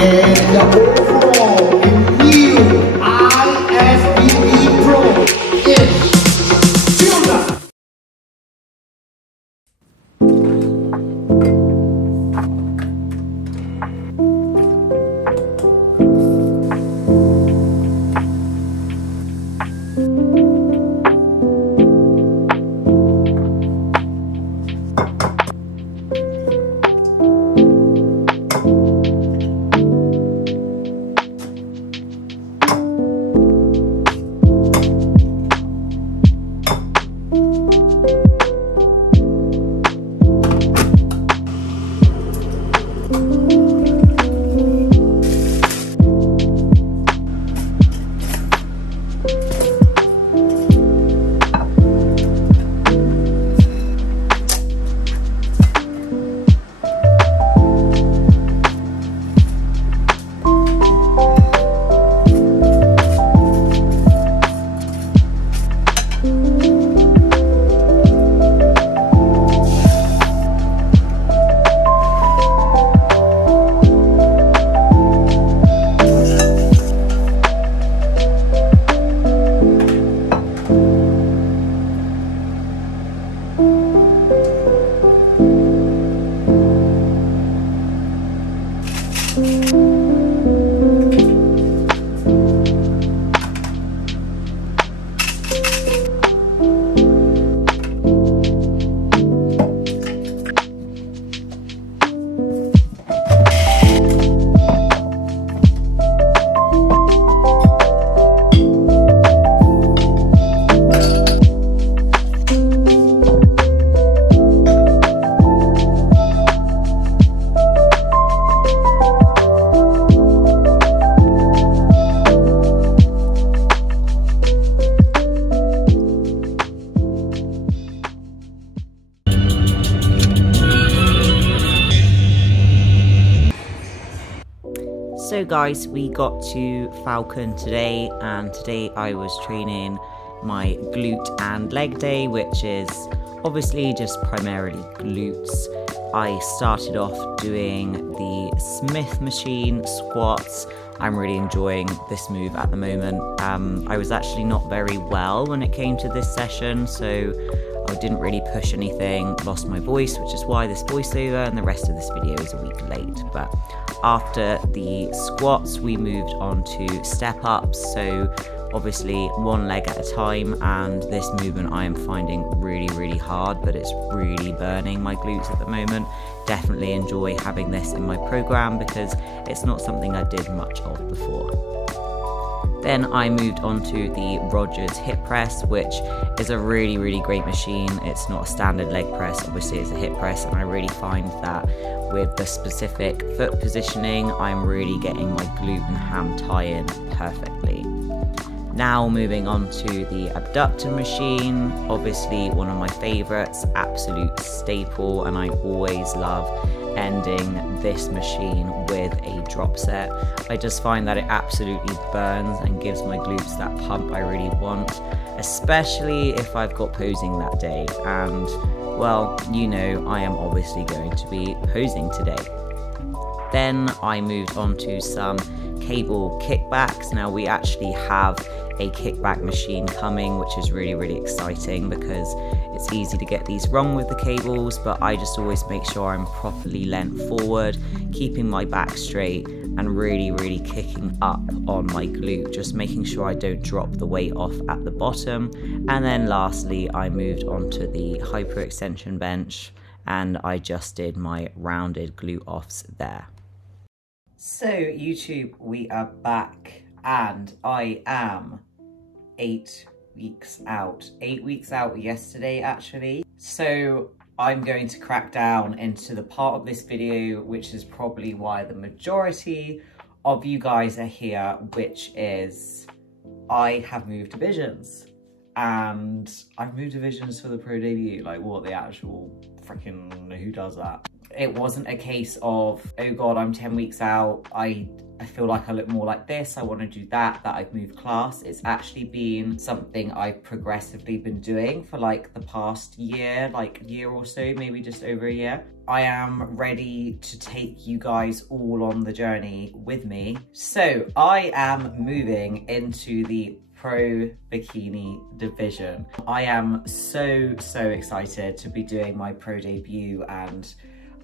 And the overall in new ISBB Pro is Tuna. So guys, we got to Falcon today, and today I was training my glute and leg day, which is obviously just primarily glutes. I started off doing the Smith machine squats. I'm really enjoying this move at the moment. I was actually not very well when it came to this session, so I didn't really push anything, lost my voice, which is why this voiceover and the rest of this video is a week late. But after the squats, we moved on to step ups, so obviously one leg at a time, and this movement I am finding really hard, but it's really burning my glutes at the moment. Definitely enjoy having this in my program because it's not something I did much of before. Then I moved on to the Rogers hip press, which is a really great machine. It's not a standard leg press, obviously it's a hip press, and I really find that with the specific foot positioning, I'm really getting my glute and ham tie-in perfectly. Now moving on to the abductor machine, obviously one of my favorites, absolute staple, and I always love ending this machine with a drop set. I just find that it absolutely burns and gives my glutes that pump I really want, especially if I've got posing that day, and well, you know, I am obviously going to be posing today. Then I moved on to some cable kickbacks. Now we actually have a kickback machine coming, which is really exciting because it's easy to get these wrong with the cables, but I just always make sure I'm properly leant forward, keeping my back straight, and really kicking up on my glute, just making sure I don't drop the weight off at the bottom. And then lastly, I moved on to the hyperextension bench, and I just did my rounded glute offs there. So YouTube, we are back, and I am 8 weeks out. 8 weeks out yesterday, actually. So I'm going to crack down into the part of this video, which is probably why the majority of you guys are here, which is I have moved divisions. And I've moved divisions for the pro debut. Like, what the actual freaking, who does that? It wasn't a case of, oh God, I'm 10 weeks out. I feel like I look more like this, I want to do that I've moved class. It's actually been something I've progressively been doing for like the past year, like year or so, maybe just over a year. I am ready to take you guys all on the journey with me. So I am moving into the pro bikini division. I am so excited to be doing my pro debut and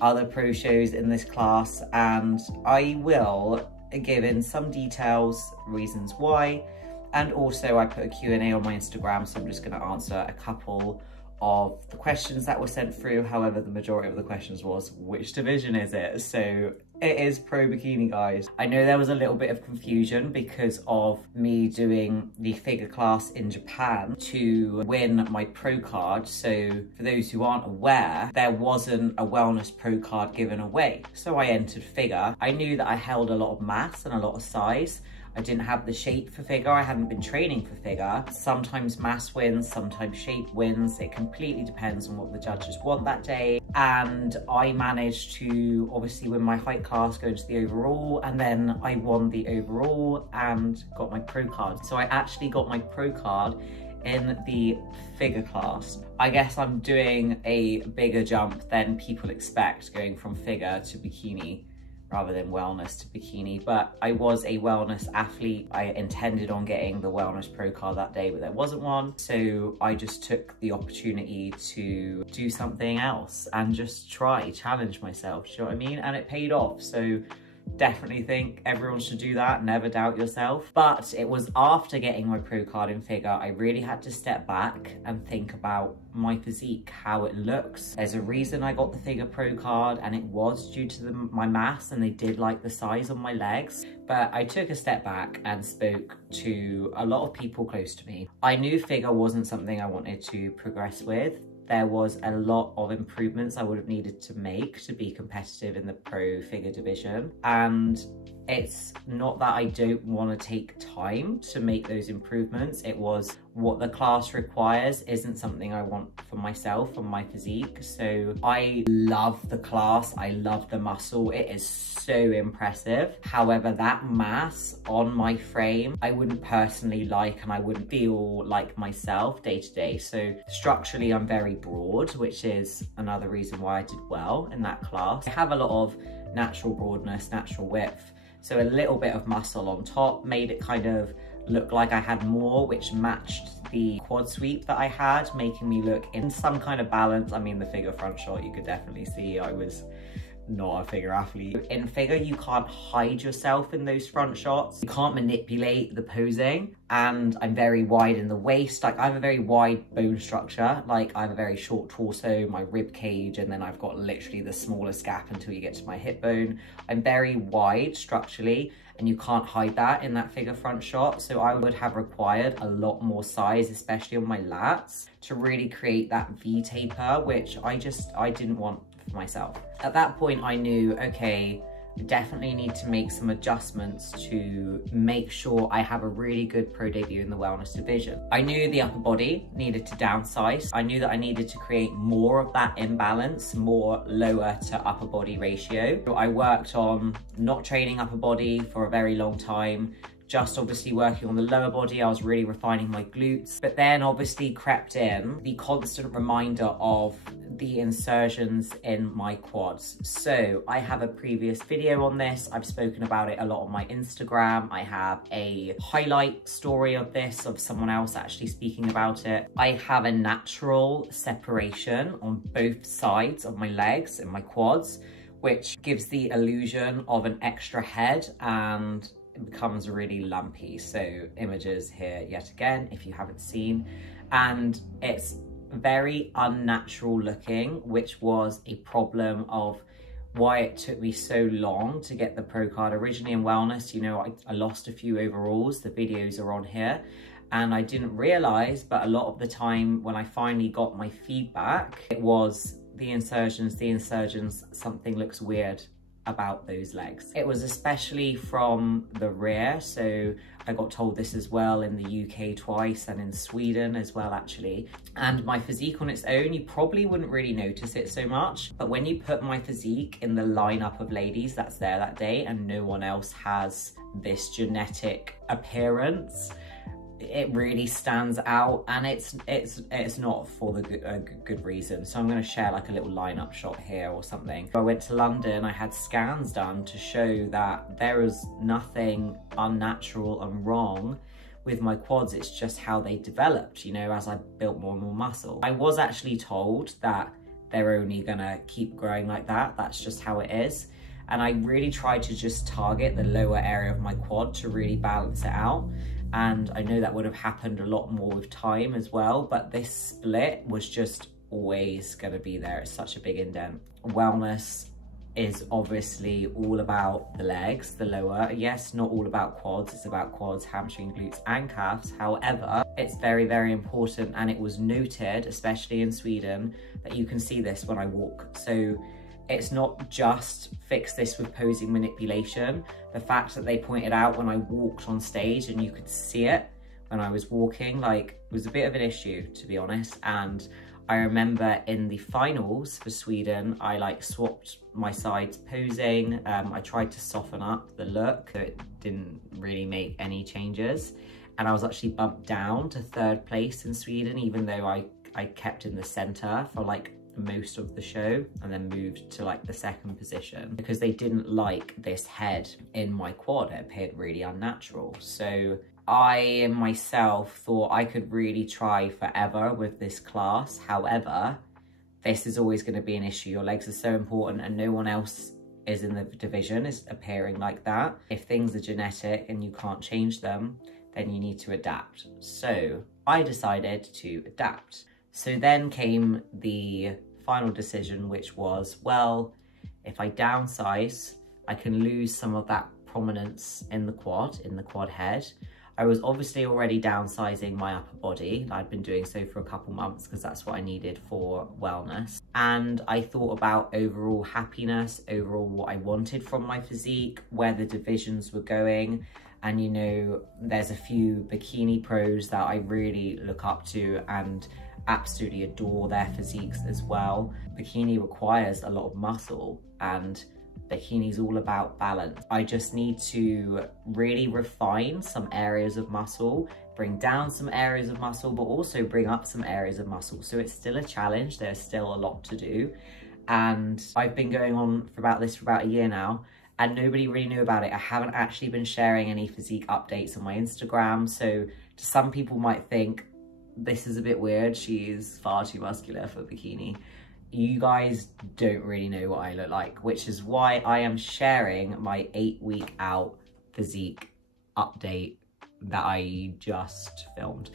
other pro shows in this class, and I will give in some details, reasons why, and also I put a Q&A on my Instagram, so I'm just going to answer a couple of the questions that were sent through. However, the majority of the questions was, which division is it? So it is pro bikini, guys. I know there was a little bit of confusion because of me doing the figure class in Japan to win my pro card. So for those who aren't aware, there wasn't a wellness pro card given away. So I entered figure. I knew that I held a lot of mass and a lot of size. I didn't have the shape for figure. I hadn't been training for figure. Sometimes mass wins, sometimes shape wins. It completely depends on what the judges want that day. And I managed to obviously win my height class, go into the overall, and then I won the overall and got my pro card. So I actually got my pro card in the figure class. I guess I'm doing a bigger jump than people expect, going from figure to bikini rather than wellness to bikini, but I was a wellness athlete. I intended on getting the wellness pro card that day, but there wasn't one. So I just took the opportunity to do something else and just challenge myself, do you know what I mean? And it paid off. So definitely think everyone should do that. Never doubt yourself. But it was after getting my pro card in figure, I really had to step back and think about my physique, how it looks. There's a reason I got the figure pro card, and it was due to my mass, and they did like the size on my legs. But I took a step back and spoke to a lot of people close to me. I knew figure wasn't something I wanted to progress with. There was a lot of improvements I would have needed to make to be competitive in the pro figure division. And it's not that I don't want to take time to make those improvements. It was what the class requires isn't something I want for myself and my physique. So I love the class. I love the muscle. It is so impressive. However, that mass on my frame, I wouldn't personally like, and I wouldn't feel like myself day to day. So structurally, I'm very broad, which is another reason why I did well in that class. I have a lot of natural broadness, natural width. So a little bit of muscle on top made it kind of look like I had more, which matched the quad sweep that I had, making me look in some kind of balance. I mean, the figure front shot, you could definitely see I was not a figure athlete. In figure, you can't hide yourself in those front shots. You can't manipulate the posing. And I'm very wide in the waist. Like, I have a very wide bone structure. Like, I have a very short torso, my rib cage, and then I've got literally the smallest gap until you get to my hip bone. I'm very wide structurally, and you can't hide that in that figure front shot. So I would have required a lot more size, especially on my lats, to really create that V taper, which I didn't want for myself. At that point, I knew, okay, I definitely need to make some adjustments to make sure I have a really good pro debut in the wellness division. I knew the upper body needed to downsize. I knew that I needed to create more of that imbalance, more lower to upper body ratio. So I worked on not training upper body for a very long time, just obviously working on the lower body. I was really refining my glutes, but then obviously crept in the constant reminder of the insertions in my quads. So I have a previous video on this. I've spoken about it a lot on my Instagram. I have a highlight story of this, of someone else actually speaking about it. I have a natural separation on both sides of my legs and my quads, which gives the illusion of an extra head, and it becomes really lumpy. So images here yet again, if you haven't seen, and it's very unnatural looking, which was a problem of why it took me so long to get the pro card. Originally in wellness, you know, I lost a few overalls. The videos are on here, and I didn't realize, but a lot of the time when I finally got my feedback, it was the insertions, something looks weird about those legs. It was especially from the rear, so I got told this as well in the UK twice and in Sweden as well actually. And my physique on its own, you probably wouldn't really notice it so much, but when you put my physique in the lineup of ladies that's there that day and no one else has this genetic appearance, it really stands out, and it's not for the good reason. So I'm going to share like a little lineup shot here or something. I went to London, I had scans done to show that there was nothing unnatural and wrong with my quads. It's just how they developed, you know, as I built more and more muscle. I was actually told that they're only gonna keep growing like that. That's just how it is. And I really tried to just target the lower area of my quad to really balance it out. And I know that would have happened a lot more with time as well, but this split was just always gonna be there. It's such a big indent. Wellness is obviously all about the legs, the lower. Yes, not all about quads. It's about quads, hamstring, glutes, and calves. However, it's very, very important, and it was noted, especially in Sweden, that you can see this when I walk. So it's not just fix this with posing manipulation. The fact that they pointed out when I walked on stage and you could see it when I was walking, like, it was a bit of an issue, to be honest. And I remember in the finals for Sweden, I like swapped my sides posing. I tried to soften up the look, so it didn't really make any changes. And I was actually bumped down to 3rd place in Sweden, even though I kept in the center for like most of the show, and then moved to like the 2nd position because they didn't like this head in my quad. It appeared really unnatural. So I myself thought I could really try forever with this class. However, this is always going to be an issue. Your legs are so important, and no one else is in the division is appearing like that. If things are genetic and you can't change them, then you need to adapt. So I decided to adapt. So then came the final decision, which was, well, if I downsize, I can lose some of that prominence in the quad head. I was obviously already downsizing my upper body. I'd been doing so for a couple months because that's what I needed for wellness. And I thought about overall happiness, overall what I wanted from my physique, where the divisions were going. And you know, there's a few bikini pros that I really look up to and absolutely adore their physiques as well. Bikini requires a lot of muscle, and bikini's all about balance. I just need to really refine some areas of muscle, bring down some areas of muscle, but also bring up some areas of muscle. So it's still a challenge. There's still a lot to do. And I've been going on for about a year now, and nobody really knew about it. I haven't actually been sharing any physique updates on my Instagram. So some people might think, this is a bit weird. She is far too muscular for bikini. You guys don't really know what I look like, which is why I am sharing my 8-week out physique update that I just filmed.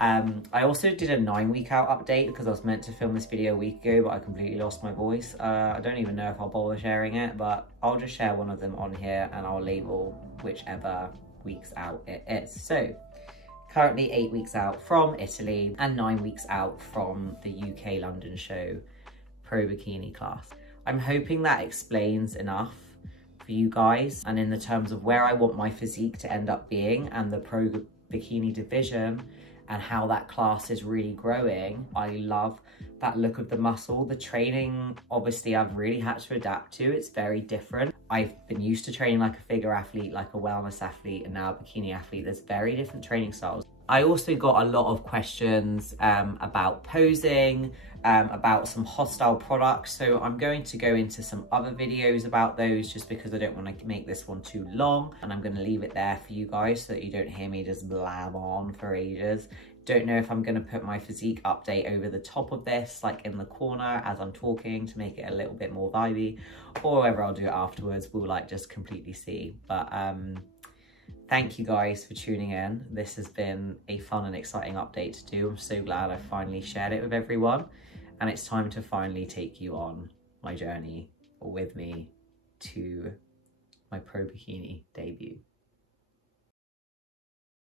I also did a 9-week out update because I was meant to film this video a week ago, but I completely lost my voice. I don't even know if I'll bother sharing it, but I'll just share one of them on here and I'll label whichever weeks out it is. So currently 8 weeks out from Italy and 9 weeks out from the UK London show Pro Bikini class. I'm hoping that explains enough for you guys, and in the terms of where I want my physique to end up being and the Pro Bikini division and how that class is really growing. I love that look of the muscle. The training, obviously, I've really had to adapt to. It's very different. I've been used to training like a figure athlete, like a wellness athlete, and now a bikini athlete. There's very different training styles. I also got a lot of questions about posing, about some hostile products. So I'm going to go into some other videos about those just because I don't want to make this one too long. And I'm going to leave it there for you guys so that you don't hear me just blab on for ages. Don't know if I'm going to put my physique update over the top of this, like in the corner as I'm talking to make it a little bit more vibey, or whether I'll do it afterwards. We'll like just completely see. But thank you guys for tuning in. This has been a fun and exciting update to do. I'm so glad I finally shared it with everyone. And it's time to finally take you on my journey, or with me, to my Pro Bikini debut.